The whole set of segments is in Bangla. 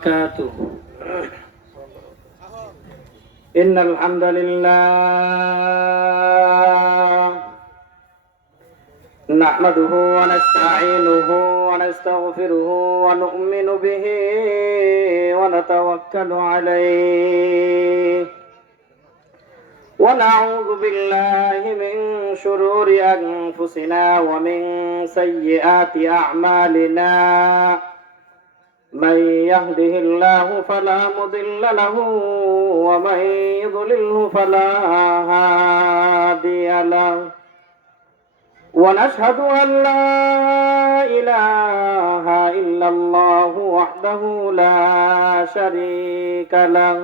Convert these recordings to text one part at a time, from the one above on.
وبركاته. إن الحمد لله نحمده ونستعينه ونستغفره ونؤمن به ونتوكل عليه ونعوذ بالله من شرور أنفسنا ومن سيئات أعمالنا. من يهده الله فلا مضل له ومن يضلله فلا هادي له. ونشهد أن لا إله إلا الله وحده لا شريك له.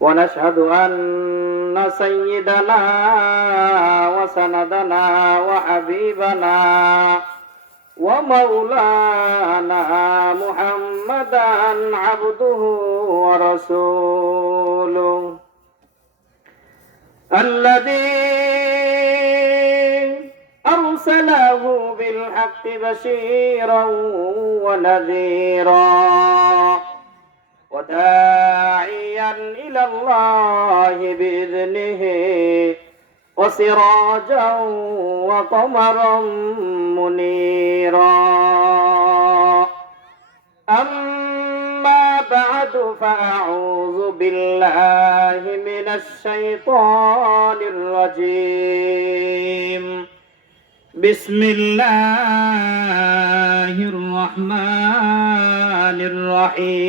ونشهد أن سيدنا وسندنا وحبيبنا ومولانا محمدا عبده ورسوله الذي أرسله بالحق بشيرا ونذيرا وداعيا إلى الله بإذنه وسراجا وقمرا منيرا. أما بعد فأعوذ بالله من الشيطان الرجيم. بسم الله الرحمن الرحيم.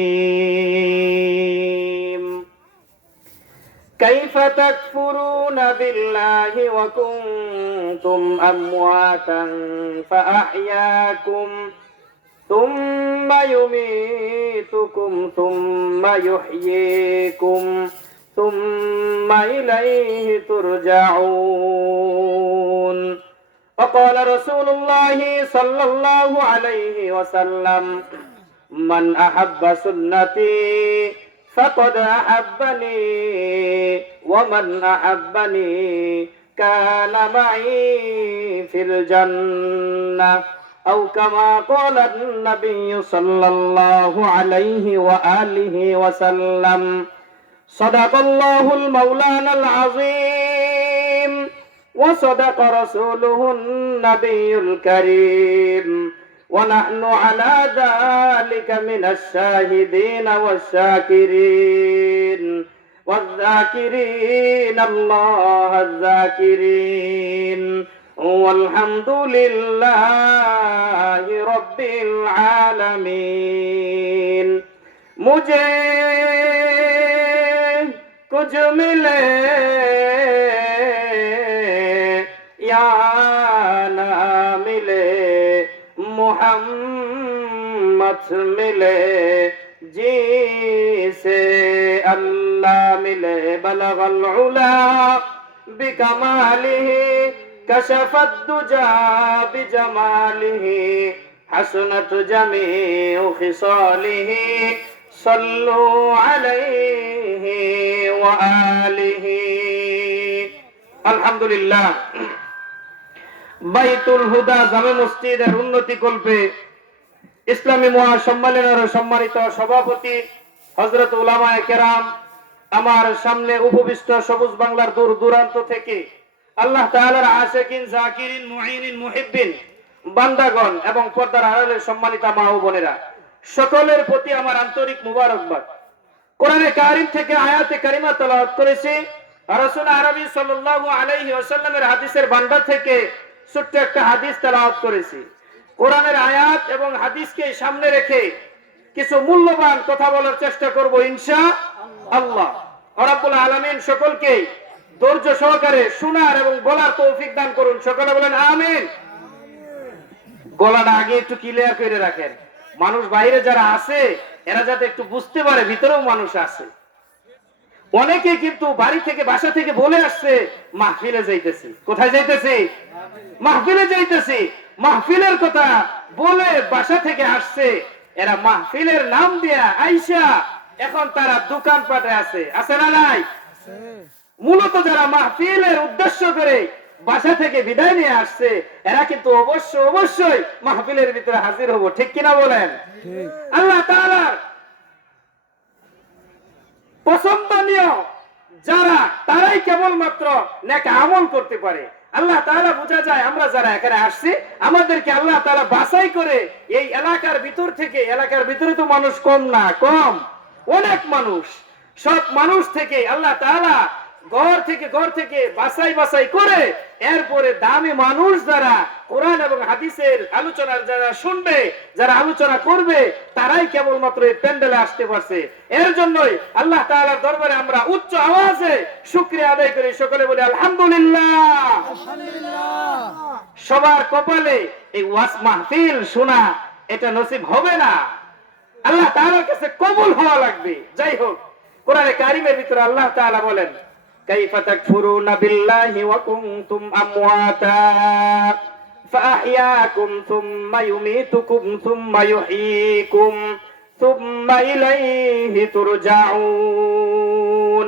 كيف تكفرون بالله وكنتم أمواتا فأحياكم ثم يميتكم ثم يحييكم ثم إليه ترجعون. وقال رسول الله صلى الله عليه وسلم: من أحب سنتي فقد أحبني ومن أحبني كان معي في الجنة، أو كما قال النبي صلى الله عليه وآله وسلم. صدق الله المولانا العظيم وصدق رسوله النبي الكريم، ونحن على ذلك من الشاهدين والشاكرين والذاكرين الله الذاكرين، والحمد لله رب العالمين. मुझे कुछ मिले या ना मिले, मोहम्मद मिले जिसे अल्लाह मिले। बलगल उला बिकमालिही कशफत दुजा बिजमालिही हसनत जमीउ खिसालिही सल्लु अलैहि व आलिही। আলহামদুলিল্লাহ। বাইতুল হুদা জামে মসজিদের উন্নতি কল্পে ইসলামী মহাসম্মেলনের সম্মানিত সভাপতি হযরত উলামায়ে কেরাম, আমার সামনে উপবিষ্ট সবুজ বাংলার দূর দূরান্ত থেকে আল্লাহ তাআলার আশিকিন, জাকিরিন, মুঈনিন, মুহিব্বিন বান্দাগণ এবং পর্দার আড়ালের সম্মানিত মা ও বোনেরা, সকলের প্রতি আমার আন্তরিক মুবারকবাদ। কোরআনে কারীম থেকে আয়াতে কারিমা তেলাওয়াত করেছি। রাসূল আরবি সাল্লাল্লাহু আলাইহি ওয়াসাল্লামের হাদিসের ভান্ডার থেকে ছোট্ট একটা হাদিস তেলাওয়াত করেছি। কোরআনের আয়াত এবং হাদিসকে সামনে রেখে কিছু মূল্যবান কথা বলার চেষ্টা করব ইনশাআল্লাহ। রব্বুল আলামিন সকলকে ধৈর্য সহকারে শোনার এবং বলার তৌফিক দান করুন। সকলে বলেন আমিন। গলাটা আগে একটু ক্লিয়ার করে রাখেন, মানুষ বাইরে যারা আছে এরা যাতে একটু বুঝতে পারে ভিতরেও মানুষ আছে। অনেকে কিন্তু বাড়ি থেকে, বাসা থেকে বলে আসছে মাহফিলে যাইতেছি। কোথায় যাইতেছি? মাহফিলে যাইতেছি। মাহফিলের কথা বলে বাসা থেকে আসছে, এরা মাহফিলের নাম দিয়া আইসা এখন তারা দোকানপাটে আছে। আছে না নাই? মূলত যারা মাহফিলের উদ্দেশ্য করে বাসা থেকে বিদায় নিয়ে আসছে এরা কিন্তু অবশ্যই মাহফিলের ভিতরে হাজির হবো, ঠিক কিনা বলেন? আল্লাহ তাআলা সম্মানীয় যারা, তারাই কেবলমাত্র নেক আমল করতে পারে। আল্লাহ তাআলা বোঝা যায় আমরা যারা এখানে আসছি, আমাদেরকে আল্লাহ তাআলা বাছাই করে এই এলাকার ভিতর থেকে, এলাকার ভিতরে তো মানুষ কম না, কম অনেক মানুষ, সব মানুষ থেকে আল্লাহ তাআলা ঘর থেকে বাছাই করে এরপরে দামি মানুষ যারা কোরআন এবং হাদিসের আলোচনার যারা শুনবে, যারা আলোচনা করবে, তারাই কেবলমাত্র এই প্যান্ডেলে আসতে পারছে। এর জন্যই আল্লাহ তাআলার দরবারে আমরা উচ্চ আওয়াজে শুকরিয়া আদায় করি, সকলে বলি আলহামদুলিল্লাহ। সবার কপালে এই ওয়াজ মাহফিল শোনা এটা নসিব হবে না, আল্লাহ তাআলার কাছে কবুল হওয়া লাগবে। যাই হোক, কোরআনে কারিমের ভিতরে আল্লাহ তাআলা বলেন, কাইফা তাকফুরুনা বিল্লাহি ওয়া কুনতুম আমওয়াতা ফাআহইয়াকুম সুম্মা ইউমীতুকুম সুম্মা ইউহয়ীকুম সুম্মা ইলাইহি তুরজাউন।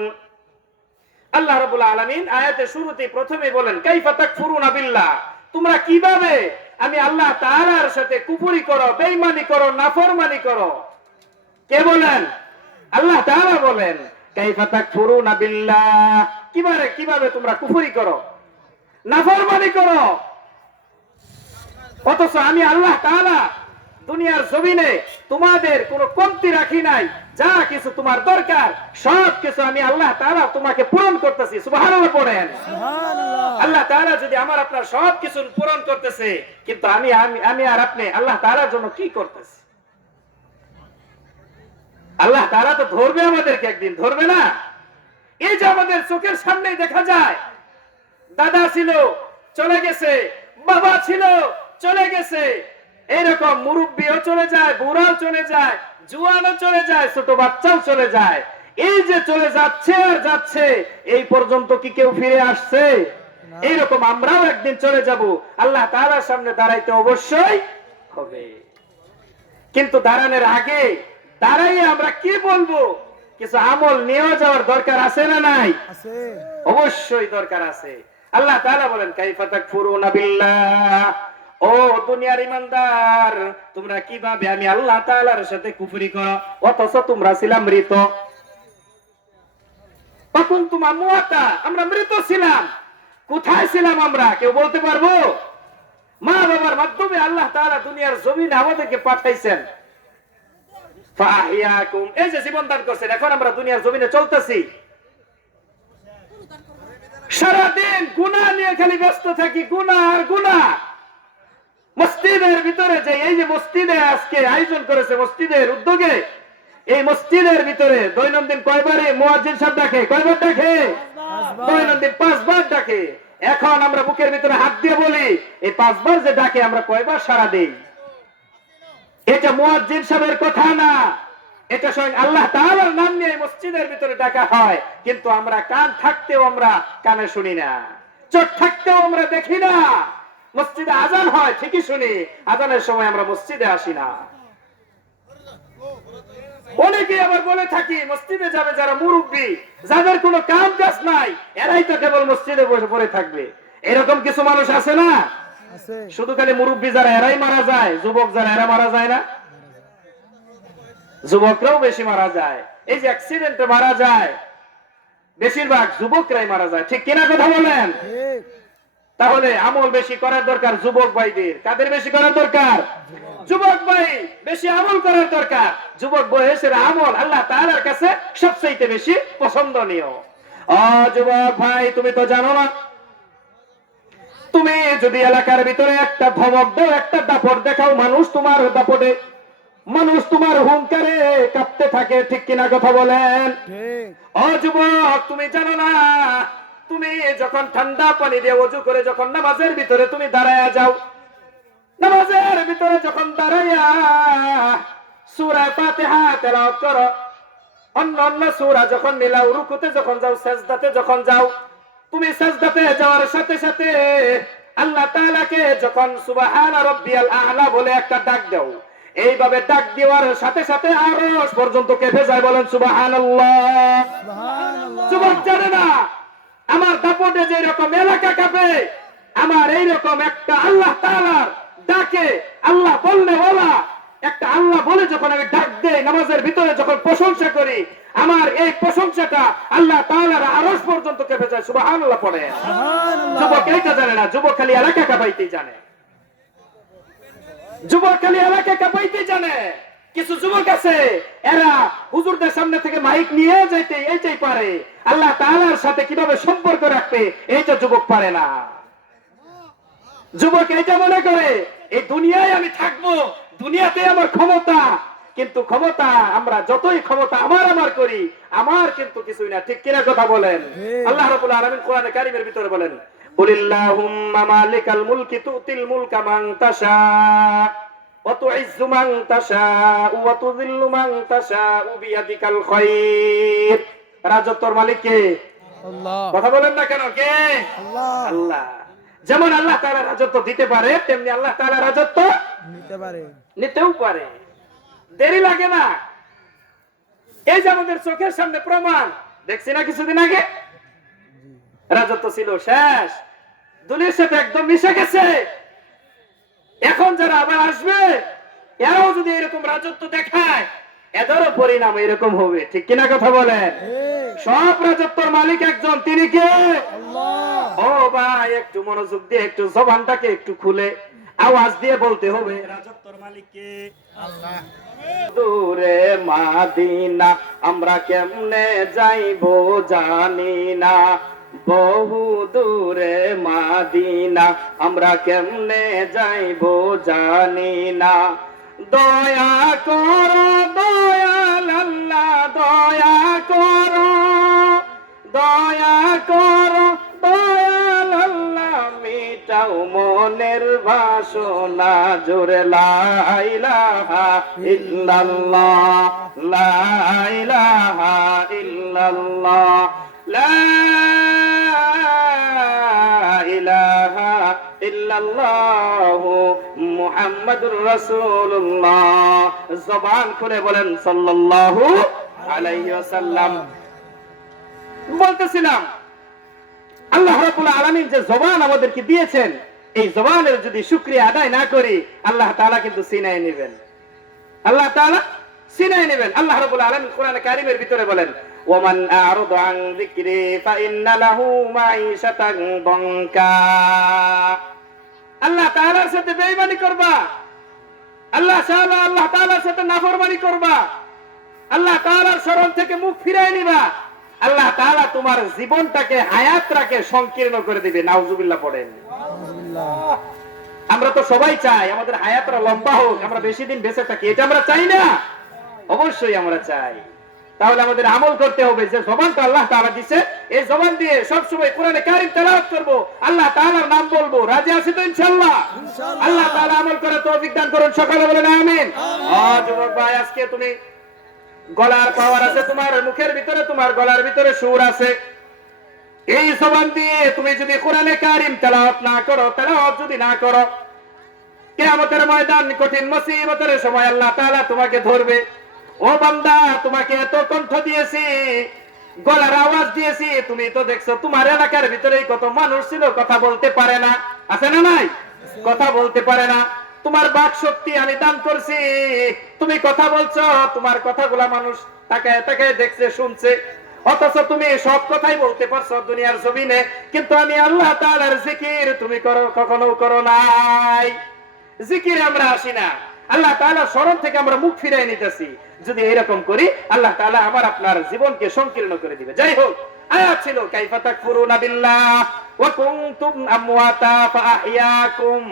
আল্লাহ রাব্বুল আলামিন আয়াতের শুরুতেই প্রথমেই বলেন, কাইফা তাকফুরুনা বিল্লাহ, তোমরা কিভাবে আমি আল্লাহ তাআলার সাথে কুফরি করো, বেঈমানি করো, নাফরমানি করো। কে বলেন? আল্লাহ তাআলা বলেন, কাইফা তাকফুরুনা বিল্লাহ, কিভাবে তোমরা কুফরি করো, নাফরমানি করো, অথচ আমি আল্লাহ তাআলা দুনিয়ার জমিনে তোমাদের কোনো কমতি রাখি নাই, যা কিছু তোমার দরকার সব কিছু আমি আল্লাহ তাআলা তোমাকে পূরণ করতেছি। সুবহানাল্লাহ পড়েন। আল্লাহ তাআলা যদি আমার আপনার সব কিছু পূরণ করতেছে, কিন্তু আমি আর আপনি আল্লাহ তাআলার জন্য কি করতেছি? আল্লাহ তাআলা তো ধরবে আমাদেরকে, একদিন ধরবে না? এই যে আমাদের চোখের সামনেই দেখা যায়, দাদা ছিল চলে গেছে, বাবা ছিল চলে গেছে, এইরকম মুরব্বিও চলে যায়, বুড়াও চলে যায়, জুয়ানও চলে যায়, ছোট বাচ্চাও চলে যায়। এই যে চলে যাচ্ছে আর যাচ্ছে, এই পর্যন্ত কি কেউ ফিরে আসছে? এইরকম আমরাও একদিন চলে যাব, আল্লাহ তাআলার সামনে দাঁড়াইতে অবশ্যই হবে। কিন্তু দাঁড়ানোর আগে দাঁড়াইয়ে আমরা কি বলবো? কিছু আমল নিয়ে যাওয়ার দরকার আছে না নাই? অবশ্যই দরকার আছে। আল্লাহ তাআলা বলেন, কাইফা তাকফুরুনা বিল্লাহ, ও দুনিয়ার ইমানদার, তোমরা কিভাবে আমি আল্লাহ তাআলার সাথে কুফরি করো, অথচ তোমরা ছিলাম মৃত। তখন তোমরা মুআতা, আমরা মৃত ছিলাম। কোথায় ছিলাম আমরা? কেউ বলতে পারবো? মা বাবার মাধ্যমে আল্লাহ তাআলা দুনিয়ার জমিনে আমাদেরকে পাঠাইছেন, ফাহিয়াকুম, এই যে জীবন দান করছেন। এখন আমরা দুনিয়ার জমিনে চলতেছি, সারাদিন গুনাহ নিয়ে খালি ব্যস্ত থাকি, গুনাহ আর গুনাহ। মসজিদের ভিতরে যে এই যে মসজিদে আজকে আয়োজন করেছে, মসজিদের উদ্যোগে, এই মসজিদের ভিতরে দৈনন্দিন কয়বারে মুয়াজ্জিন সাহেব ডাকে? কয়বার ডাকে? দৈনন্দিন 5 বার ডাকে। এখন আমরা বুকের ভিতরে হাত দিয়ে বলি, এই 5 বার যে ডাকে আমরা কয়বার সাড়া দেই? এটা মুয়াজ্জিন সাহেবের কথা না, এটা স্বয়ং আল্লাহ তাআলার নাম নিয়ে মসজিদের ভিতরে ডাকা হয়। কিন্তু আমরা কান থাকতেও আমরা কানে শুনি না, চোখ থাকতেও আমরা দেখি না। মসজিদে আজান হয় ঠিকই শুনি, আজানের সময় আমরা মসজিদে আসি না। অনেকে আবার বলে থাকি, মসজিদে যাবে যারা মুরব্বী, যাদের কোনো কাম কাজ নাই, এরাই তো কেবল মসজিদে বসে পড়ে থাকবে। এরকম কিছু মানুষ আছে না? শুধু খালি মুরব্বী যারা, এরাই মারা যায়, যুবক যারা, এরা মারা যায় না? যুবকরাও বেশি মারা যায়। এই যে অ্যাক্সিডেন্টে মারা যায়, বেশিরভাগ যুবকরাই মারা যায়। ঠিক কিনা কথা বলেন? তাহলে আমল বেশি করার দরকার যুবক ভাইদের। কাদের বেশি করার দরকার? যুবক ভাই বেশি আমল করার দরকার। যুবক বয়সের আমল আল্লাহ তাআলার কাছে সবচেয়ে বেশি পছন্দনীয়। যুবক ভাই, তুমি তো জানো না, তুমি যদি এলাকার ভিতরে একটা ধমক দাও, একটা দাপট দেখাও, মানুষ তোমার দাপটে, মানুষ তোমার হুঙ্কারে কাঁপতে থাকে। ঠিক কিনা কথা বলেন? যুবক, তুমি জানো না, তুমি যখন ঠান্ডা পানি দিয়ে ওযু করে যখন নামাজের ভিতরে তুমি দাঁড়ায়া যাও, নামাজের ভিতরে যখন দাঁড়াইয়া সূরা ফাতিহা তেলাওয়াত করো, অন্য সূরা যখন মিলাও, রুকুতে যখন যাও, সিজদাতে যখন যাও, তুমি সিজদাতে যাওয়ার সাথে সাথে আল্লাহ তাআলাকে যখন সুবহানা রাব্বিয়াল আ'লা বলে একটা ডাক দাও, এইভাবে ডাক দেওয়ার সাথে সাথে আরশ পর্যন্ত কেঁপে যায়। বলেন সুবহানাল্লাহ। যুবক জানে না, আমার দাপটে যে রকম এলাকা কাঁপে, আমার এইরকম একটা আল্লাহ তাআলার ডাকে, আল্লাহ বললে বলা একটা আল্লাহ বলে যখন আমি ডাক দেই, নামাজের ভিতরে যখন প্রশংসা করি, আমার এই প্রশংসাটা সুবহানাল্লাহ পড়েন। সুবহানাল্লাহ। যুবক এইটা জানে না, যুবক খালি এলাকা কাঁপাইতে জানে, যুবক খালি এলাকা কাঁপাইতে জানে। কিছু যুবক আছে এরা হুজুরদের সামনে থেকে মাইক নিয়ে যাইতে এইটাই পারে, আল্লাহ তাআলার সাথে কিভাবে সম্পর্ক রাখবে এইটা যুবক পারে না। যুবক এইটা মনে করে এই দুনিয়ায় আমি থাকবো, দুনিয়াতে আমার ক্ষমতা, কিন্তু ক্ষমতা আমরা যতই ক্ষমতা আমার করি, আমার কিন্তু কিছুই না। ঠিক কিনা কথা বলেন? আল্লাহ রাব্বুল আলামিন কোরআনে কারীমের ভিতরে বলেন, কুলিল্লাহুম্মা মালিকাল মুলকি তুতিল মুলকা মান তাশা ওয়া তুইজ্জু মান তাশা ওয়া তুযিল্লু মান তাশা বিয়াদিকাল খায়র। রাজত্বের মালিক কে? আল্লাহ। কথা বলেন না কেন? কে? আল্লাহ। আল্লাহ। যেমন আল্লাহ তাআলা রাজত্ব দিতে পারে, তেমনি আল্লাহ তাআলা রাজত্ব নিতে পারে, নিতেও পারে। দেরি লাগে না। এই যে আমাদের চোখের সামনে প্রমাণ দেখছি না কিছুদিন আগে, রাজত্ব ছিল শেষ, দুনিয়ার সাথে একদম মিশে গেছে। এখন যারা আবার আসবে এরাও যদি এরকম রাজত্ব দেখায়, এদেরও পরিণাম এরকম হবে। ঠিক কিনা কথা বলেন? সব রাজত্বের মালিক একজন, তিনি কে? আল্লাহ। ও ভাই, একটু মনোযোগ দিয়ে একটু জবানটাকে একটু খুলে আওয়াজ দিয়ে বলতে হবে, রাজত্বের মালিক কে? আল্লাহ। দূরে মাদিনা আমরা কেমনে যাইবো জানি না, বহু দূরে মাদিনা আমরা কেমনে যাইবো জানি না। দয়া করো দয়াল আল্লাহ, দয়া করো, দয়া করো দয়াল আল্লাহ, মিটাও মনের বাসনা, জোরে লা ইলাহা ইল্লাল্লাহ, লা ইলাহা ইল্লাল্লাহ, লা ইলাহা ইল্লাল্লাহ মুহাম্মাদুর রাসূলুল্লাহ। জবান খুলে বলেন সাল্লাল্লাহু আলাইহি ওয়াসাল্লাম। বলতেছিলাম আল্লাহ রাব্বুল আলামিন যে জবান আমাদেরকে দিয়েছেন, এই জবানের যদি শুকরিয়া আদায় না করি, আল্লাহ তাআলা কিন্তু সিনায় নেবেন, আল্লাহ তাআলা সিনায় নেবেন। আল্লাহ রাব্বুল আলামিন কোরআনে কারীমের ভিতরে বলেন, ওয়ামান আ'রাদা আন যিকরি ফাইন্না লাহু মাঈশাতান দনকা। আল্লাহ তাআলার সাথে বেঈমানি করবা, আল্লাহ তাআলার সাথে নাফরমানি করবা, আল্লাহ তাআলার শরণ থেকে মুখ ফিরায় নিবা, আল্লাহ তাআলা তোমার জীবনটাকে, হায়াতটাকে সংকীর্ণ করে দিবে। নাউজুবিল্লাহ পড়েন। আমরা তো সবাই চাই আমাদের হায়াতটা লম্বা হোক, আমরা বেশি দিন বেঁচে থাকি, এটা আমরা চাই না? অবশ্যই আমরা চাই। তাহলে আমাদের আমল করতে হবে, যে জবানটা আল্লাহ তাআলা দিয়েছে, এই জবান দিয়ে সব সময় কোরআনে কারীম তেলাওয়াত করব, আল্লাহ তাআলার নাম বলবো। রাজি আছি তো ইনশাআল্লাহ? আল্লাহ তাআলা আমল করে তৌফিক দান করুন। সকালে বলেন আমিন। যুবক ভাই, আজকে তুমি গলার পাওয়ার আছে, তোমার মুখের ভিতরে, তোমার গলার ভিতরে সুর আছে। এই জবান দিয়ে তুমি যদি কোরআনে কারীম তেলাওয়াত না করো, তেলাওয়াত যদি না করো, কিয়ামতের ময়দান, কঠিন মুসিবতের সময় আল্লাহ তাআলা তোমাকে ধরবে। ও বান্দা, তোমাকে এত কণ্ঠ দিয়েছি, গলার আওয়াজ দিয়েছি, তুমি তো দেখছো তোমার এলাকার ভিতরেই কত মানুষ ছিল কথা বলতে পারে না, আছে না নাই? কথা বলতে পারে না। তোমার বাক শক্তি আমি দান করছি, তুমি কথা বলছো, তোমার কথাগুলা মানুষ তাকায় তাকায় দেখছে, শুনছে, অথচ তুমি সব কথাই বলতে পারছো দুনিয়ার জমিনে, কিন্তু আমি আল্লাহ তাআলার জিকির তুমি করো, কখনো করো নাই। জিকিরে আমরা আসি না, আল্লাহ তাআলার শরণ থেকে আমরা মুখ ফিরাই নিতেছি। যদি এরকম করি, আল্লাহ তাআলা আমার আপনার জীবনকে সংকীর্ণ করে দিবে। যাই হোক, আয়াত ছিল কাইফা তাকফুরুনা বিল্লাহ ওয়া কুনতুম আমওয়াতা ফাআহইয়াকুম।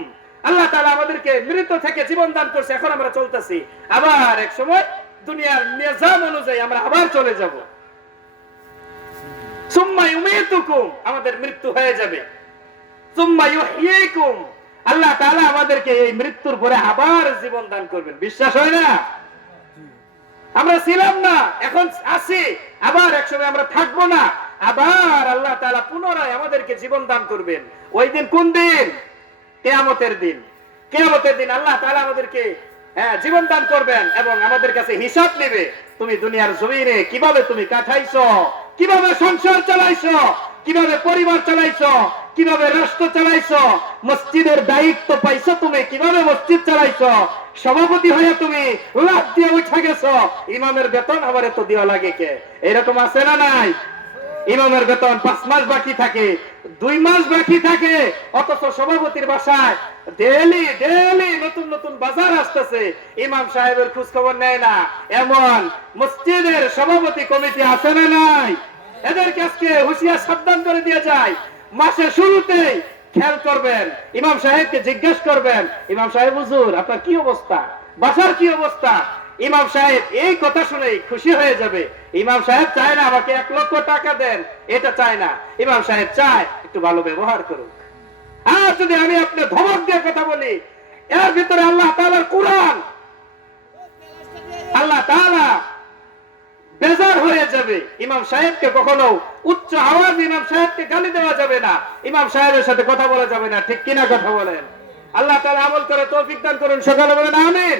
আল্লাহ তাআলা আমাদেরকে মৃত থেকে জীবন দান করছে, এখন আমরা চলতেছি, আবার এক সময় দুনিয়ার নিজাম অনুযায়ী আমরা আবার চলে যাব। সুম্মা ইউমীতুকুম, আমাদের মৃত্যু হয়ে যাবে। সুম্মা ইউহয়িকুম, আল্লাহ তাআলা আমাদেরকে এই মৃত্যুর পরে আবার জীবন দান করবেন। বিশ্বাস হয় না? আমরা ছিলাম না, এখন আছি, আবার একসময় আমরা থাকবো না, আবার আল্লাহ তাআলা পুনরায় আমাদেরকে জীবন দান করবেন। ওই দিন কোন দিন? কিয়ামতের দিন। কিয়ামতের দিন আল্লাহ তাআলা আমাদেরকে জীবন দান করবেন এবং আমাদের কাছে হিসাব নেবে, তুমি দুনিয়ার জমিনে কিভাবে তুমি কাটাইছো, কিভাবে সংসার চালাইছো, কিভাবে পরিবার চালাইছো, কিভাবে রাষ্ট্র চালাইছো, মসজিদের দায়িত্ব পাইছো তুমি, কিভাবে মসজিদ চালাইছো, সভাপতি হয়ে তুমি লাখ দিয়ে উঠে গেছো, ইমামের বেতন আবার এত দেওয়া লাগে কে? এরকম আছে না নাই? ইমামের বেতন 5 মাস বাকি থাকে, 2 মাস বাকি থাকে, অথচ সভাপতির বাসায় ডেইলি ডেইলি নতুন নতুন বাজার আসতেছে, ইমাম সাহেবের খোঁজ খবর নেয় না। এমন মসজিদের সভাপতি কমিটি আছে না নাই? এদেরকে আজকে হুঁশিয়ার সাবধান করে দিয়ে যায়। মাসের শুরুতেই খেয়াল করবেন, ইমাম সাহেবকে জিজ্ঞেস করবেন, ইমাম সাহেব হুজুর আপনার কি অবস্থা, বাসার কি অবস্থা? ইমাম সাহেব এই কথা শুনেই খুশি হয়ে যাবে। ইমাম সাহেব চায় না আমাকে 1 লক্ষ টাকা দেন, এটা চায় না। ইমাম সাহেব চায় একটু ভালো ব্যবহার করুক। আর যদি আমি আপনি ধমক দিয়ে কথা বলি, এর ভিতরে আল্লাহ তাআলার কুরআন, আল্লাহ তাআলা বেজার হয়ে যাবে। ইমাম সাহেবকে কখনো উচ্চ আওয়াজ ইমাম সাহেবকে গালি দেওয়া যাবে না, ইমাম সাহেবের সাথে কথা বলা যাবে না। ঠিক কিনা কথা বলেন? আল্লাহ তাআলা আমল করে তৌফিক দান করুন। সকালে বলেন আমিন।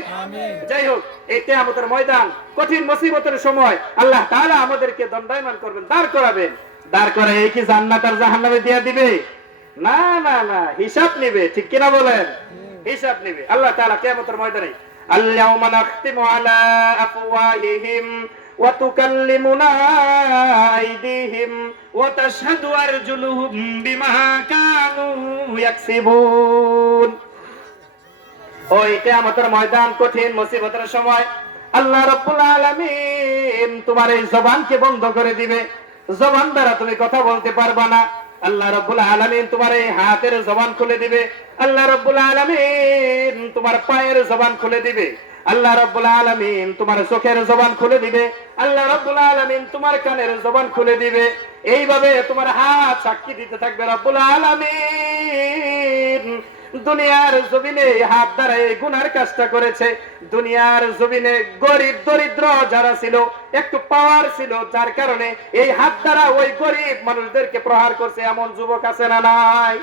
যাই হোক, এই কিয়ামতের ময়দান, কঠিন মুসিবতের সময় আল্লাহ তাআলা আমাদেরকে দণ্ডায়মান করবেন, দাঁড় করাবেন। দাঁড় করে এই কি জান্নাত আর জাহান্নামে দিয়ে দিবে? না না না, হিসাব নিবে। ঠিক কিনা বলেন? হিসাব নিবে আল্লাহ তাআলা কিয়ামতের ময়দানে। আল-ইয়াওমা নাখতিমু আলা আফওয়াহিহিম ওয়া তুকাল্লিমুনা আইদিহিম ওয়া তাশহাদু আরজুলুহুম বিমা কানু ইয়াকসিবুন। ওই কিয়ামতের ময়দান, কঠিন মুসিবতের সময় আল্লাহ রাব্বুল আলামিন তোমার এই জবানকে বন্ধ করে দিবে। জবান দ্বারা তুমি কথা বলতে পারবা না। আল্লাহ রাব্বুল আলামিন তোমার এই হাতের জবান খুলে দিবে। আল্লাহ রাব্বুল আলামিন তোমার পায়ের জবান খুলে দিবে। আল্লাহ রাব্বুল আলামিন তোমার চোখের জবান খুলে দিবে। আল্লাহ রাব্বুল আলামিন তোমার কানের জবান খুলে দিবে। এইভাবে তোমার হাত সাক্ষী দিতে থাকবে রাব্বুল আলামিন দুনিয়ার জমিনে হাত দ্বারা এই গুনার কাজটা করেছে। দুনিয়ার জমিনে গরিব দরিদ্র যারা ছিল, একটু পাওয়ার ছিল, যার কারণে এই হাত দ্বারা ওই গরিব মানুষদেরকে প্রহার করছে, এমন যুবক আছে না নাই?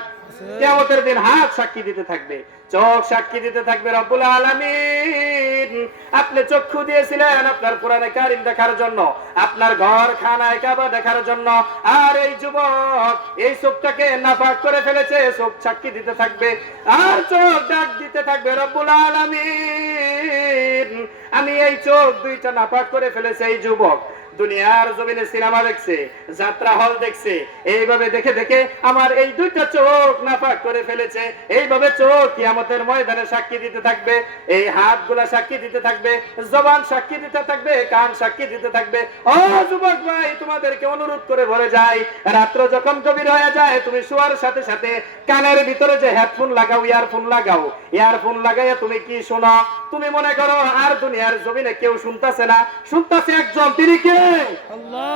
কিয়ামতের দিন হাত সাক্ষী দিতে থাকবে, চোখ সাক্ষী দিতে থাকবে রব্বুল আলামিন আপনি চক্ষু দিয়েছিলেন আপনার কোরআনে কারীম দেখার জন্য, আপনার ঘর খানায় কাবা দেখার জন্য, আর এই যুবক এই চোখটাকে নাপাক করে ফেলেছে, চোখ সাক্ষী দিতে থাকবে, আর চোখ ডাক দিতে থাকবে রব্বুল আলামিন আমি এই চোখ দুইটা নাপাক করে ফেলেছে। এই যুবক দুনিয়ার জমিনে সিনেমা দেখছে, যাত্রা হল দেখছে, এইভাবে দেখে দেখে আমার এই দুইটা চোখ নাপাক করে ফেলেছে। এইভাবে চোখ কিয়ামতের ময়দানে সাক্ষী দিতে থাকবে, এই হাতগুলা সাক্ষী দিতে থাকবে, জবান সাক্ষী দিতে থাকবে, কান সাক্ষী দিতে থাকবে। ও যুবক ভাই, তোমাদেরকে অনুরোধ করে বলে যাই, রাত্র যখন গভীর হয়ে যায় তুমি শোয়ার সাথে সাথে কানের ভিতরে যে হেডফোন লাগাও, ইয়ারফোন লাগাও, ইয়ারফোন লাগাইয়া তুমি কি শোনো? তুমি মনে করো আর দুনিয়ার জমিনে কেউ শুনতাছে না, শুনতাছে একজন, তিনি কে?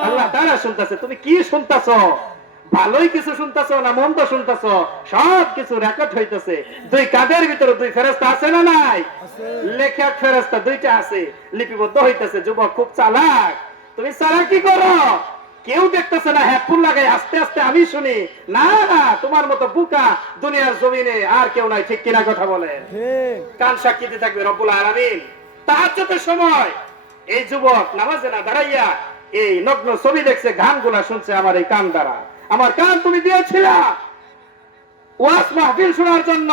আল্লাহ তাআলা শুনতাছে। তুমি কি শুনতাছো? ভালোই কিছু শুনতাছো না মন্দ শুনতাছো? সব কিছু রেকর্ড হইতেছে। দুই কাদের ভিতরে দুই ফেরেশতা আছে না নাই? লেখক ফেরেশতা দুইটা আছে, লিপিবদ্ধ হইতেছে। যুবক খুব চালাক, তুমি চালাকি করো, কেউ দেখতেছে না, হেডফোন লাগাই আস্তে আস্তে আমি শুনি। না না, তোমার মতো বোকা দুনিয়ার জমিনে আর কেউ নাই। ঠিক কিনা কথা বলেন? কান সাক্ষী দিতে থাকবে রব্বুল আলামিন। তাহাজ্জুদের সময় এই যুবক নামাজে না দাঁড়াইয়া এই নগ্ন ছবি দেখছে, গানগুলা শুনছে আমার এই কান দ্বারা। আমার কান তুমি দিয়েছিলা ওয়াজ মাহফিল শোনার জন্য,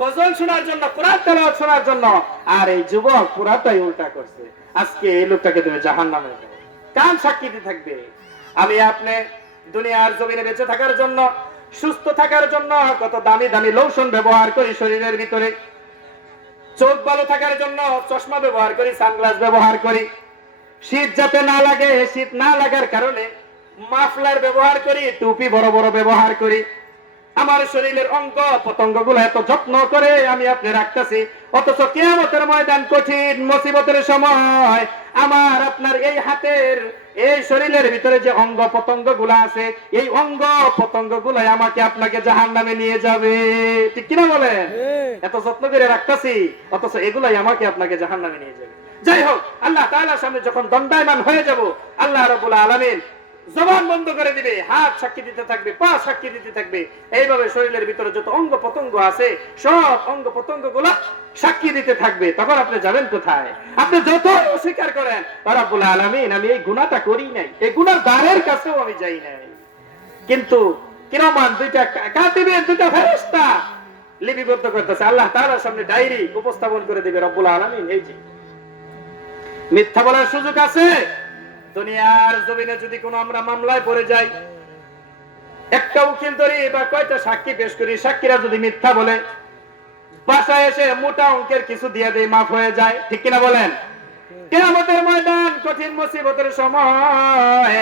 গজল শোনার জন্য, কোরআন তেলাওয়াত শোনার জন্য, আর এই যুবক পুরাটাই উল্টা করছে। আজকে এই লোকটাকে তুমি জাহান্নামে দাও। কান সাক্ষী দিতে থাকবে। আমি আপনি দুনিয়ার জমিনে বেঁচে থাকার জন্য, সুস্থ থাকার জন্য কত দামি দামি লোশন ব্যবহার করি শরীরের ভিতরে, চোখ ভালো থাকার জন্য চশমা ব্যবহার করি, সানগ্লাস ব্যবহার করি, শীত যাতে না লাগে, শীত না লাগার কারণে মাফলার ব্যবহার করি, টুপি বড় বড় ব্যবহার করি। আমার শরীরের অঙ্গ পতঙ্গ গুলো এত যত্ন করে আমি আপনি রাখতেছি, অথচ কিয়ামতের ময়দান, কঠিন মুসিবতের সময় আমার আপনার এই হাতের, এই শরীরের ভিতরে যে অঙ্গ পতঙ্গ গুলা আছে, এই অঙ্গ পতঙ্গ গুলাই আমাকে আপনাকে জাহান্নামে নিয়ে যাবে। ঠিক কিনা বলেন? এত যত্ন করে রাখতেছি, অথচ এগুলাই আমাকে আপনাকে জাহান্নামে নিয়ে যাবে। যাই হোক, আল্লাহ তাআলার সামনে যখন দণ্ডায়মান হয়ে যাব, আল্লাহ রাব্বুল আলামিন জবান বন্ধ করে দিবে, হাত সাক্ষী দিতে থাকবে, পা সাক্ষী দিতে থাকবে। এইভাবে শরীরের ভিতরে যত অঙ্গ পতঙ্গ আছে সব অঙ্গ পতঙ্গ গুলা সাক্ষী দিতে থাকবে। তখন আপনি যাবেন কোথায়? আপনি যত অস্বীকার করেন, রব্বুল আলামিন আমি এই গুনাহটা করি নাই, এই গুনার দ্বারের কাছেও আমি যাই নাই, কিন্তু কিরামান দুইটা কাতিবের দুইটা ফেরেশতা লিপিবদ্ধ করতেছে, আল্লাহ তাআলার সামনে ডায়েরি উপস্থাপন করে দিবে রব্বুল আলামিন। এই যে মিথ্যা বলার সুযোগ আছে, দুনিয়ার জমিনে যদি কোনো আমরা মামলায় পড়ে যাই, একটা উকিল ধরি বা কয়টা সাক্ষী পেশ করি, সাক্ষীরা যদি মিথ্যা বলে, বাসায় এসে মোটা অঙ্কের কিছু দিয়ে দেয়, মাফ হয়ে যায়, ঠিক কিনা বলেন? কিয়ামতের ময়দান, কঠিন মুসিবতের সময়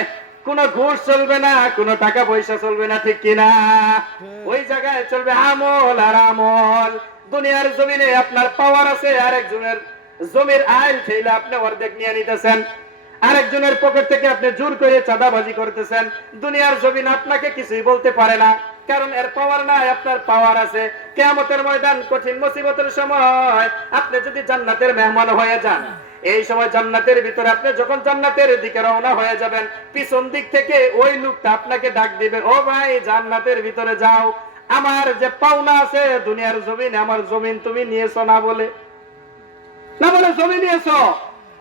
কোনো ঘুষ চলবে না, কোনো টাকা পয়সা চলবে না, ঠিক কিনা? ওই জায়গায় চলবে আমল আর আমল। দুনিয়ার জমিনে আপনার পাওয়ার আছে, আরেকজনের জমির আইল ঠেলে আপনি অর্ধেক নিয়ে নিতেছেন, আরেকজনের পকেট থেকে আপনি জোর করে চাঁদাবাজি করতেছেন। দুনিয়ার জমিন আপনাকে কিছুই বলতে পারে না, কারণ এর পাওয়ার নাই, আপনার পাওয়ার আছে। কিয়ামতের ময়দান, কঠিন মুসিবতের সময় আপনি যদি জান্নাতের মেহমান হয়ে যান, এই সময় জান্নাতের ভিতরে আপনি যখন জান্নাতের দিকে রওনা হয়ে যাবেন, পিছন দিক থেকে ওই লোকটা আপনাকে ডাক দিবে, ও ভাই জান্নাতের ভিতরে যাও, আমার যে পাওনা আছে দুনিয়ার জমিন, আমার জমিন তুমি নিয়েছো না বলে, না বলে জমি নিয়েছো,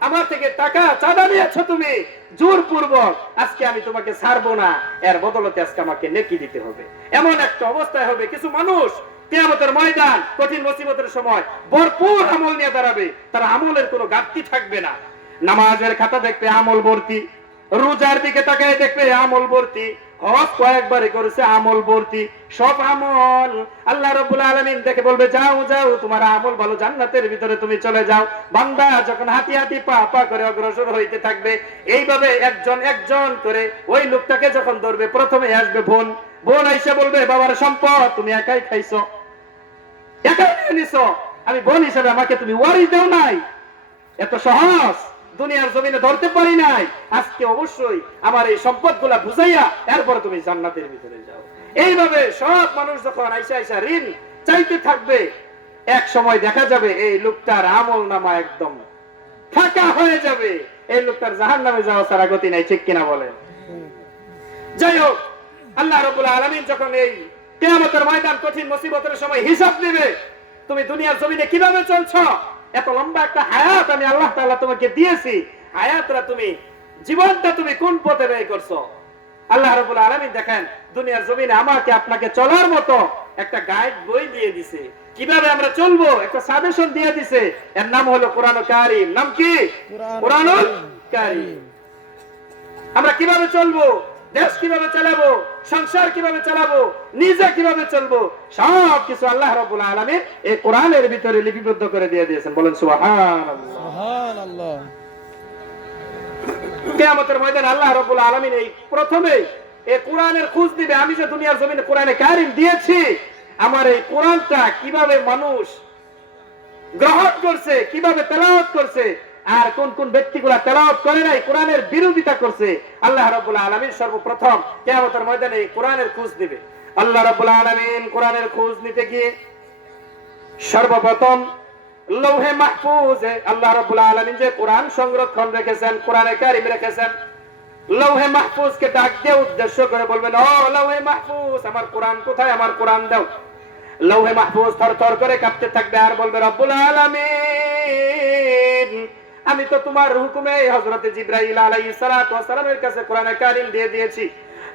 আমার থেকে টাকা চাঁদা নিয়েছো তুমি জোরপূর্বক, আজকে আমি তোমাকে ছাড়বো না, এর বদলতে আজকে আমাকে নেকি দিতে হবে। এমন একটা অবস্থায় হবে কিছু মানুষ কিয়ামতের ময়দান, কঠিন মুসিবতের সময় ভরপুর আমল নিয়ে দাঁড়াবে, তার আমলের কোনো ঘাটতি থাকবে না। নামাজের খাতা দেখবে আমল ভর্তি, রোজার দিকে তাকায় দেখবে আমল ভর্তি, হজ কয়েকবারই করেছে আমল ভর্তি, সব আমল। আল্লাহ রাব্বুল আলামিন দেখে বলবে, যাও যাও, তোমার আমল ভালো, জান্নাতের ভিতরে তুমি চলে যাও। বান্দা যখন হাঁটি হাঁটি পা পা করে অগ্রসর হইতে থাকবে, এইভাবে একজন একজন করে ওই লোকটাকে যখন ধরবে, প্রথমে আসবে বোন, বোন আইসা বলবে, বাবার সম্পদ তুমি একাই খাইছো, একাই নিয়ে নিছো, আমি বোন হিসেবে আমাকে তুমি ওয়ারিশ দেও নাই, এত সহজ দুনিয়ার জমিনে ধরতে পারি নাই, আজকে অবশ্যই আমার এই সম্পদগুলা বুঝাইয়া এরপরে তুমি জান্নাতের ভিতরে যাও। এইভাবে সব মানুষ যখন আইসা আইসা ঋণ চাইতে থাকবে, এক সময় দেখা যাবে এই লোকটার আমল নামা একদম ফাঁকা হয়ে যাবে, এই লোকটার জাহান্নামে যাওয়া ছাড়া গতি নাই, ঠিক কিনা বলেন? যাই হোক, আল্লাহ রাব্বুল আলামিন যখন এই কিয়ামতের ময়দান, কঠিন মুসিবতের সময় হিসাব নেবে, তুমি দুনিয়ার জমিনে কিভাবে চলছো, এত লম্বা একটা হায়াত আমি আল্লাহ তাআলা তোমাকে দিয়েছি, হায়াতটা তুমি, জীবনটা তুমি কোন পথে ব্যয় করছো? আল্লাহ রাব্বুল আলামিন দেখেন দুনিয়ার জমিনে আমাকে আপনাকে চলার মতো একটা গাইড বই দিয়ে দিছে, কিভাবে আমরা চলবো একটা সাজেশন দিয়ে দিছে, এর নাম হলো কোরআনুল কারীম। নাম কি? কোরআনুল কারীম। আমরা কিভাবে চলবো, দেশ কিভাবে চালাবো, সংসার কিভাবে চালাবো, নিজে কিভাবে চলবো, সব কিছু আল্লাহ রাব্বুল আলামিন এই কোরআনের ভিতরে লিপিবদ্ধ করে দিয়ে দিয়েছেন। বলেন সুবহানাল্লাহ। সুবহানাল্লাহ। কিয়ামতের ময়দানে আল্লাহ রাব্বুল আলামিন এই প্রথমে এই কোরআনের খোঁজ দিবে, আমি যে দুনিয়ার জমিনে কোরআনে কারীম দিয়েছি, আমার এই কোরআনটা কিভাবে মানুষ গ্রহণ করছে, কিভাবে তেলাওয়াত করছে, আর কোন কোন ব্যক্তিগুলা তেলাওয়াত করে নাই, কোরআনের বিরোধিতা করছে, আল্লাহ রাব্বুল আলামিন সর্বপ্রথম কিয়ামতের ময়দানে কোরআনের খোঁজ দিবে। আল্লাহ রাব্বুল আলামিন কোরআনের খোঁজ নিতে গিয়ে সর্বপ্রথম লৌহে মাহফুজে আল্লাহ রাব্বুল আলামিন যে কোরআন সংরক্ষণ রেখেছেন, কোরআনে কারীম রেখেছেন, লৌহে মাহফুজকে ডাক দিয়ে উদ্দেশ্য করে বলবেন, ও লৌহে মাহফুজ, আমার কোরআন কোথায়, আমার কোরআন দাও। লৌহে মাহফুজ থরথর করে কাঁপতে থাকবে আর বলবে, রব্বুল আলামিন, আমি তো তোমার হুকুমে হযরত জিবরাইল আলাইহিস সালাতু ওয়াস সালামের কাছে কোরআনে কারীম দিয়ে দিয়েছি।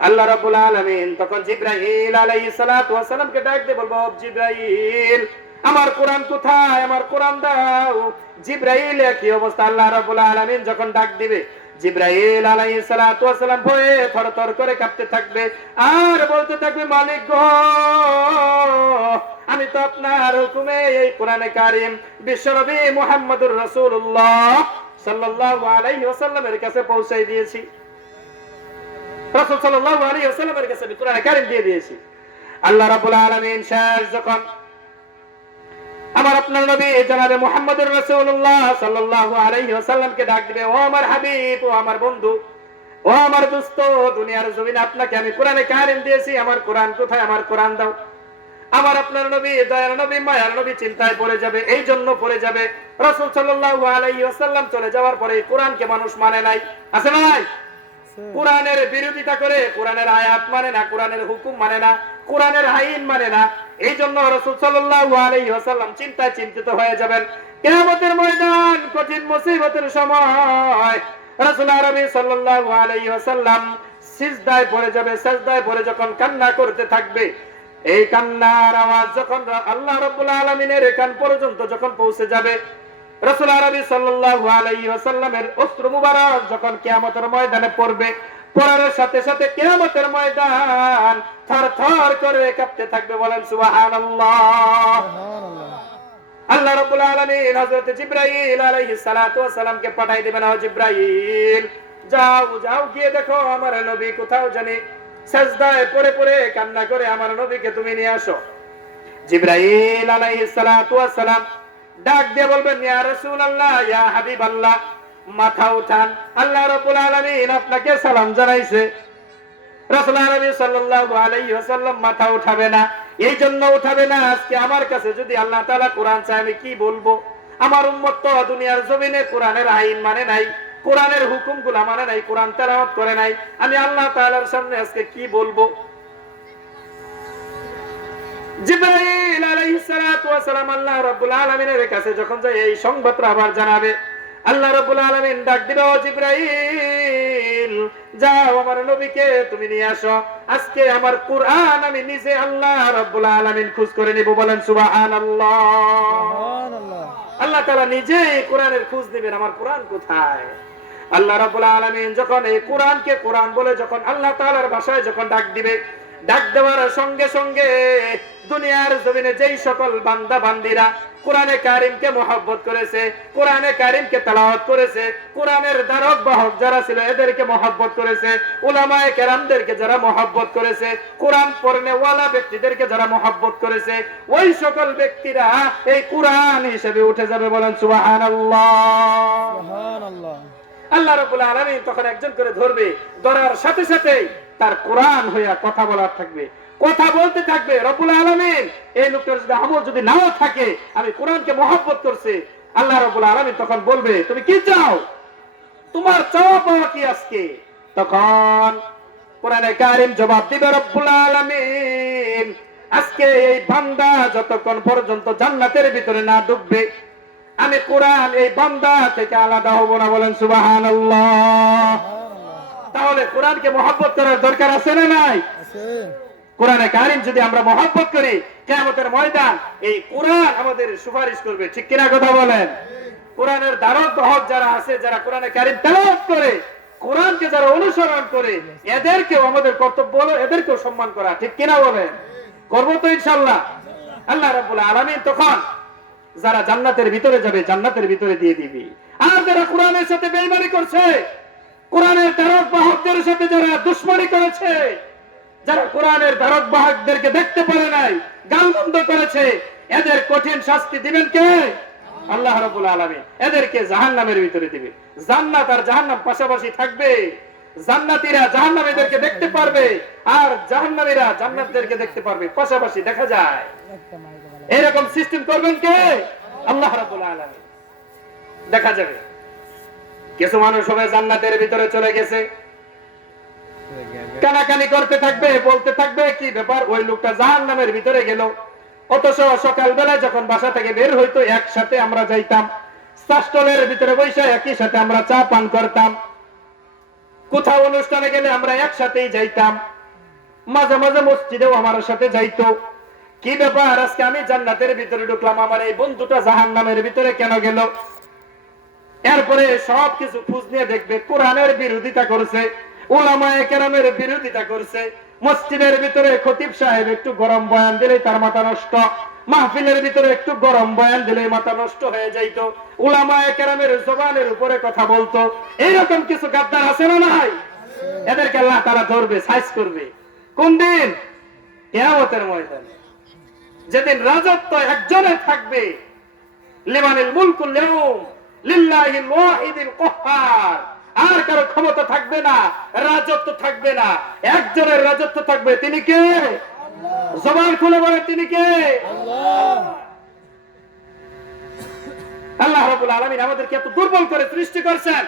আল্লাহ রাব্বুল আলামিন তখন জিবরাইল আলাইহিস সালাতু ওয়াস সালামকে ডাক দিয়ে বলবো, জিবরাইল, আমার কোরআন কোথায়, আমার কোরআন দাও। জিবরাইল কি অবস্থা, আল্লাহ রাব্বুল আলামিন যখন ডাক দিবে, জিবরাইল আলাইহিস সালাতু ওয়াস সালাম ভয়ে থরথর করে কাঁপতে থাকবে আর বলতে থাকবে, মালিক গো, আমি তো আপনার হুকুমে এই কোরআনে কারীম বিশ্বনবী মুহাম্মদুর রাসূলুল্লাহ সাল্লাল্লাহু আলাইহি ওয়াসাল্লামের কাছে পৌঁছে দিয়েছি, রাসূল সাল্লাল্লাহু আলাইহি ওয়াসাল্লামের কাছে কোরআনে কারীম দিয়ে দিয়েছি। আল্লাহ রাব্বুল আলামিন শেষ যখন আমার আপনার নবী জনাবে মুহাম্মদুর রাসূলুল্লাহ সাল্লাল্লাহু আলাইহি ওয়াসাল্লামকে ডাক দিবে, ও আমার হাবিব, ও আমার বন্ধু, ও আমার দোস্ত, দুনিয়ার জমিনে আপনাকে আমি কোরআনে কারীম দিয়েছি, আমার কোরআন কোথায়, আমার কোরআন দাও। আমার আপনার নবী, দয়ার নবী, মায়ার নবী চিন্তায় পড়ে যাবে, এই জন্য পড়ে যাবে, রাসূল সাল্লাল্লাহু আলাইহি ওয়াসাল্লাম চলে যাওয়ার পরে কোরআনকে মানুষ মানে নাই, আছে না নাই? কোরআনের বিরোধিতা করে, কোরআনের আয়াত মানে না, কোরআনের হুকুম মানে না, কোরআনের আইন মানে না, এই জন্য রাসূল সাল্লাল্লাহু আলাইহি ওয়াসাল্লাম চিন্তায় চিন্তিত হয়ে যাবেন। কিয়ামতের ময়দান, কঠিন মুসিবতের সময় রাসূল আরবি সাল্লাল্লাহু আলাইহি ওয়াসাল্লাম সিজদায় পড়ে যাবে, সিজদায় পড়ে যখন কান্না করতে থাকবে, এই কান্নার আওয়াজ যখন আল্লাহ রাব্বুল আলামিনের কান পর্যন্ত যখন পৌঁছে যাবে, রাসূল আরবি সাল্লাল্লাহু আলাইহি ওয়াসাল্লামের অস্ত্র মুবারক যখন কিয়ামতের ময়দানে পড়বে, পড়ার সাথে সাথে কিয়ামতের ময়দান থরথর করে কাঁপতে থাকবে। বলেন সুবহানাল্লাহ। সুবহানাল্লাহ। আল্লাহ রাব্বুল আলামিন হযরত জিবরাইল আলাইহিস সালাতু ওয়াস সালামকে পাঠাই দিবেন, ও জিবরাইল যাও যাও গিয়ে দেখো আমার নবী কোথাও জানি সিজদায় পড়ে পড়ে কান্না করে, আমার নবীকে তুমি নিয়ে আসো। জিবরাইল আলাইহিস সালাতু ওয়াস সালাম ডাক দিয়ে বলবেন, ইয়া রাসূলুল্লাহ, ইয়া হাবিবাল্লাহ, মাথা উঠান, আল্লাহ রাব্বুল আলামিন আপনাকে সালাম জানাইছে। রাসূল আরবি সাল্লাল্লাহু আলাইহি ওয়াসাল্লাম মাথা উঠাবে না। এই জন্য উঠাবে না, আজকে আমার কাছে যদি আল্লাহ তাআলা কোরআন চায় আমি কি বলবো? আমার উম্মত তো দুনিয়ার জমিনে কোরআনের আইন মানে নাই, কোরআনের হুকুমগুলো মানে নাই, কোরআন তেলাওয়াত করে নাই, আমি আল্লাহ তাআলার সামনে আজকে কি বলবো? জিবরাইল আলাইহিস সালাতু ওয়াস সালাম আল্লাহ রাব্বুল আলামিনের কাছে যখন যায় এই সংবাদটা আবার জানাবে, আল্লাহ রাব্বুল আলামিন ডাক দিবে, ও জিবরাইল যাও আমার নবীকে তুমি নিয়ে আসো, আজকে আমার কুরআন আমি নিজে আল্লাহ রাব্বুল আলামিন খোঁজ করে নিব। বলেন সুবহানাল্লাহ। সুবহানাল্লাহ। আল্লাহ তাআলা নিজে কোরআনের খোঁজ নেবেন, আমার কোরআন কোথায়? আল্লাহ রাব্বুল আলামিন যখন এই কোরআনকে কোরআন বলে যখন আল্লাহ তাআলার ভাষায় যখন ডাক দিবে, ডাক দেওয়ার সঙ্গে সঙ্গে দুনিয়ার জমিনে যেই সকল বান্দা বান্দিরা কোরআনে কারিমকে মহব্বত করেছে, কোরআনে কারিমকে তেলাওয়াত করেছে, কোরআনের ধারক বাহক যারা ছিল এদেরকে মহব্বত করেছে, উলামায়ে কেরামদেরকে যারা মহব্বত করেছে, কোরআন পড়নেওয়ালা ব্যক্তিদেরকে যারা মহব্বত করেছে, ওই সকল ব্যক্তিরা এই কোরআন হিসেবে উঠে যাবে। বলেন সুবহানাল্লাহ। সুবহানাল্লাহ। আল্লাহ রাব্বুল আলামিন তখন একজন করে ধরবে, ধরার সাথে সাথে তার কোরআন হইয়া কথা বলার থাকবে, কথা বলতে থাকবে। রব্বুল আলামিন এই লোকটার যদি আমল যদি নাও থাকে, আমি কোরআনকে মহব্বত করছি, আল্লাহ রাব্বুল আলামিন তখন বলবে তুমি কি চাও, তোমার চাওয়া পাওয়া কি আজকে? তখন কোরআনে কারীম জবাব দিবে, রব্বুল আলামিন আজকে এই বান্দা যতক্ষণ পর্যন্ত জান্নাতের ভিতরে না ঢুকবে আমি কোরআন এই বান্দা থেকে আলাদা হব না। বলেন সুবহানাল্লাহ। তাহলে কোরআনকে মহব্বত করার দরকার আছে না নাই? আছে। কোরআনে কারীম যদি আমরা মহব্বত করি, কিয়ামতের ময়দান এই কোরআন আমাদের সুপারিশ করবে। ঠিক কিনা কথা বলেন? কোরআনের ধারক বাহক যারা আছে, যারা কোরআনে কারীম তেলাওয়াত করে, কোরআনকে যারা অনুসরণ করে, এদেরকেও আমাদের কর্তব্য হলো এদেরকেও সম্মান করা। ঠিক কিনা বলেন? করবো তো ইনশাআল্লাহ। আল্লাহ রাব্বুল আলামিন তখন যারা জান্নাতের ভিতরে যাবে জান্নাতের ভিতরে দিয়ে দিবি, আর যারা কোরআনের সাথে বেঈমানি করছে, কোরআনের ধারক বাহকদের সাথে যারা দুশমনি করেছে, যারা কোরআনের ধারক বাহকদেরকে দেখতে পারে নাই, গালমন্দ করেছে, এদের কঠিন শাস্তি দিবেন কে? আল্লাহ রাব্বুল আলামিন। এদেরকে জাহান্নামের ভিতরে দিবে। জান্নাত আর জাহান্নাম পাশাপাশি থাকবে। জান্নাতীরা জাহান্নামীদেরকে দেখতে পারবে, আর জাহান্নামীরা জান্নাতীদেরকে দেখতে পারবে, পাশাপাশি দেখা যায়। একটা মাইকে বলা। এরকম সিস্টেম করবেন কে? আল্লাহ রাব্বুল আলামিন। দেখা যাবে কিছু মানুষ সবাই জান্নাতের ভিতরে চলে গেছে, কানাকানি করতে থাকবে, বলতে থাকবে কি ব্যাপার ওই লোকটা জাহান্নামের ভিতরে গেল, অথচ সকালবেলা যখন বাসা থেকে বের হইতো একসাথে আমরা যাইতাম, চাষটলের ভিতরে বসে একই সাথে আমরা চা পান করতাম, কোথাও অনুষ্ঠানে গেলে আমরা একসাথেই যাইতাম, মাঝে মাঝে মসজিদেও আমার সাথে যাইতো। কি ব্যাপার আজকে আমি জান্নাতের ভিতরে ঢুকলাম, আমার এই বন্ধুটা জাহান্নামের ভিতরে কেন গেল? এরপরে সবকিছু খোঁজ নিয়ে দেখবে কোরআনের বিরোধিতা করছে, উলামায়ে কেরামের বিরোধিতা করছে, মসজিদের ভিতরে খতিব সাহেব একটু গরম বয়ান দিলেই তার মাথা নষ্ট, মাহফিলের ভিতরে একটু গরম বয়ান দিলেই মাথা নষ্ট হয়ে যাইতো, উলামায়ে কেরামের জবানের উপরে কথা বলতো। এইরকম কিছু গাদ্দার আছে না নাই? এদেরকে আল্লাহ তাআলা ধরবে, সাইজ করবে। কোন দিন? কিয়ামতের ময়দানে, যেদিন রাজত্ব একজনের থাকবে। লিমানিল মুলকুল ইয়াউম লিল্লাহিল ওয়াহিদিল কাহ্হার। আর কারো ক্ষমতা থাকবে না, রাজত্ব থাকবে না, একজনের রাজত্ব থাকবে। তিনি কে? জবান খুলে বলেন তিনি কে? আল্লাহ। আল্লাহ রাব্বুল আলামিন আমাদেরকে এত দুর্বল করে সৃষ্টি করেছেন,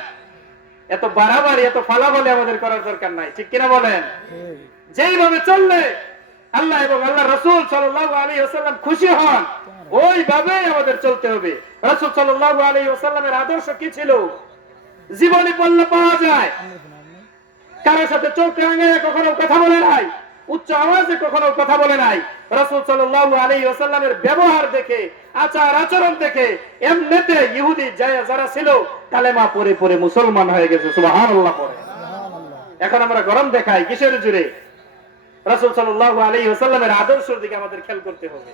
এত বাড়াবাড়ি এত ফালাফালি আমাদের করার দরকার নাই। ঠিক কিনা বলেন? যেইভাবে চললে আল্লাহ এবং আল্লাহ রাসূল সাল্লাল্লাহু আলাইহি ওয়াসাল্লাম খুশি হন, ওইভাবে আমাদের চলতে হবে। রাসূল সাল্লাল্লাহু আলাইহি ওয়াসাল্লামের আদর্শ কি ছিল? জীবনী পড়লে পাওয়া যায়। কারোর সাথে চোখ রাঙিয়ে কখনো কথা বলে নাই, উচ্চ আওয়াজে কখনো কথা বলে নাই। রাসূল সাল্লাল্লাহু আলাইহি ওয়াসাল্লামের ব্যবহার দেখে, আচার আচরণ দেখে এমনিতে ইহুদি যারা ছিল কালেমা পড়ে পড়ে মুসলমান হয়ে গেছে। সুবহানাল্লাহ পড়ে। এখন আমরা গরম দেখাই কিসের জুড়ে? রাসূল সাল্লাল্লাহু আলাইহি ওয়াসাল্লামের আদর্শের দিকে আমাদের খেয়াল করতে হবে।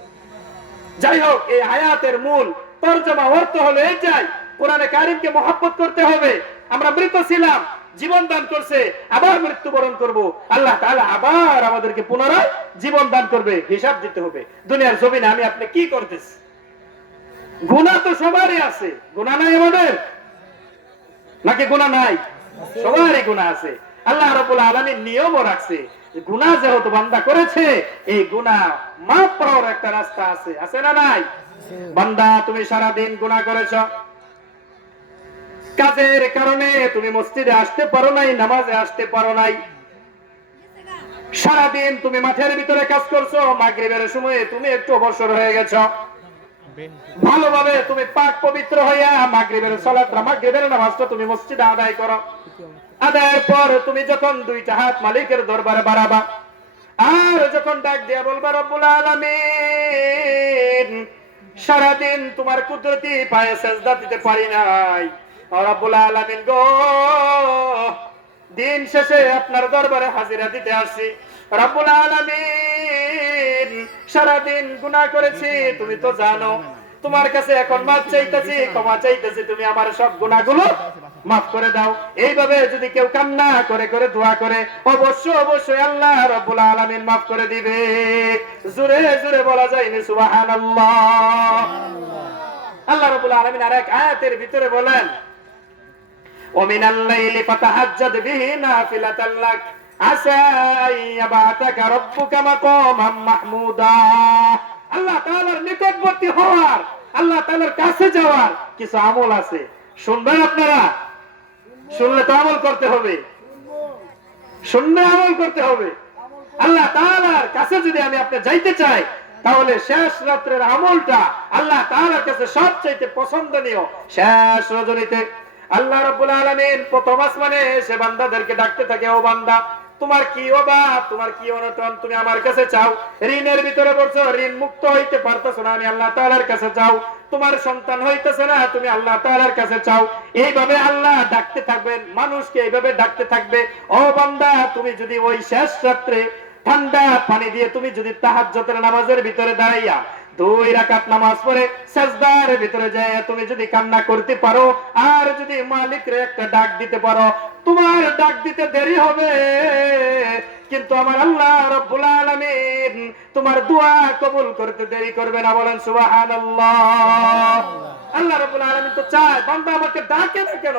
যাই হোক, এই আয়াতের মূল তরজমা অর্থ হলো এইটাই, কোরআনে কারীমকে মহব্বত করতে হবে। আমরা মৃত ছিলাম, জীবন দান করছে, আবার মৃত্যুবরণ করব, আল্লাহ তাআলা আবার আমাদেরকে পুনরায় জীবন দান করবে, হিসাব দিতে হবে। দুনিয়ার জমিনে আমি আপনি কি করতেছি? গুনাহ তো সবারই আছে, গুনাহ নাই আমাদের নাকি? গুনাহ নাই, সবারই গুনাহ আছে। আল্লাহ রাব্বুল আলামিন নিয়মও রাখছে, গুনাহ যেহেতু বান্দা করেছে, এই গুনাহ মাফ পাওয়ার একটা রাস্তা আছে, আছে না নাই? বান্দা তুমি সারা দিন গুনাহ করেছো, কাজের কারণে তুমি মসজিদে আসতে পারো নাই, নামাজে আসতে পারো নাই, সারাদিন তুমি মাঠের ভিতরে কাজ করছো, মাগরিবের সময়ে তুমি একটু অবসর হয়ে গেছো, ভালোভাবে তুমি পাক পবিত্র হইয়া মাগরিবের নামাজটা তুমি মসজিদে আদায় করো। আদায়ের পর তুমি যখন দুইটা হাত মালিকের দরবারে বাড়াবা, আর যখন ডাক দিয়া বলবা রব্বুল আলামিন, সারাদিন তোমার কুদরতি পায়ে সেজদা দিতে পারি নাই, রব্বুল আলামিন গো, দিন শেষে আপনার দরবারে হাজিরা দিতে আসি, রব্বুল আলামিন সারাদিন গুনাহ করেছি, তুমি তো জানো, তোমার কাছে এখন মাফ চাইতেছি, ক্ষমা চাইতেছি, তুমি আমার সব গুনাহগুলো মাফ করে দাও। এইভাবে যদি কেউ কান্না করে করে দোয়া করে, অবশ্যই আল্লাহ রাব্বুল আলামিন মাফ করে দিবে। জোরে জোরে বলা যায়নি সুবহানাল্লাহ। আল্লাহ রাব্বুল আলামিন আরেক আয়াতের ভিতরে বলেন, ওমিনাল লাইলি ফাতাহাজ্জাদ বিহি নাফিলাতাল লাক আসা ইয়াবাতাকা রাব্বুকা মাকামান মাহমুদা। আল্লাহ তাআলার নিকটবর্তী হওয়ার, আল্লাহ তাআলার কাছে যাওয়ার কিছু আমল আছে, শুনবেন আপনারা? শুনলে তো আমল করতে হবে, শুনলে আমল করতে হবে। আল্লাহ তাআলার কাছে যদি আমি আপনি যাইতে চাই, তাহলে শেষ রাত্রের আমলটা আল্লাহ তাআলার কাছে সবচেয়ে পছন্দনীয়। শেষ রজনীতে আল্লাহ রাব্বুল আলামিন প্রথম আসমানে এসে বান্দাদেরকে ডাকতে থাকে, ও বান্দা, তোমার কি অভাব, তোমার কি অনটন, তুমি আমার কাছে চাও। ঋণের ভিতরে পড়ছো, ঋণ মুক্ত হইতে পারতেছো না, আমি আল্লাহ তাআলার কাছে চাও। তোমার সন্তান হইতেছে না, তুমি আল্লাহ তাআলার কাছে চাও। এইভাবে আল্লাহ ডাকতে থাকবেন, মানুষকে এইভাবে ডাকতে থাকবে, ও বান্দা, তুমি যদি ওই শেষ রাত্রে ঠান্ডা পানি দিয়ে তুমি যদি তাহাজ্জুদের নামাজের ভিতরে দাঁড়াইয়া 2 রাকাত নামাজ পড়ে সিজদার ভিতরে যায় তুমি যদি কান্না করতে পারো, আর যদি মালিকরে একটা ডাক দিতে পারো, তোমার ডাক দিতে দেরি হবে, কিন্তু আমার আল্লাহ রাব্বুল আলামিন তোমার দোয়া কবুল করতে দেরি করবে না। বলেন সুবহানাল্লাহ। আল্লাহ রাব্বুল আলামিন তো চায় বান্দা আমাকে ডাকে না কেন?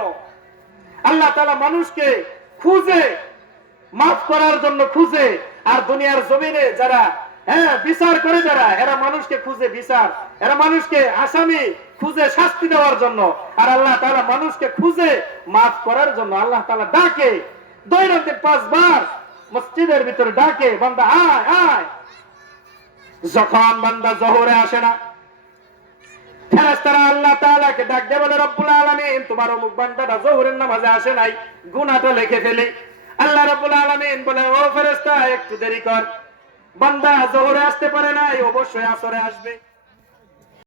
আল্লাহ তাআলা মানুষকে খুঁজে, মাফ করার জন্য খুঁজে, আর দুনিয়ার জমিনে যারা বিচার করে, যারা এরা মানুষকে খুঁজে বিচার, এরা মানুষকে আসামি খুঁজে শাস্তি দেওয়ার জন্য, আর আল্লাহ তাআলা মানুষকে খুঁজে মাফ করার জন্য। আল্লাহ তাআলা ডাকে দৈনন্দিন 5 বার মসজিদের ভিতরে ডাকে, বান্দা আয় আয়। যখন বান্দা জোহরে আসে না, ফেরেশতারা আল্লাহ তাআলাকে ডাক দেয়, বলে রব্বুল আলামিন তোমার অমুক বান্দাটা জোহরের নামাজে আসে নাই, গুনাহটা লিখে ফেলি। আল্লাহ রাব্বুল আলামিন বলে, ও ফেরেশতা একটু দেরি কর, বান্দা জোহরে আসতে পারে নাই, অবশ্যই আসরে আসবে।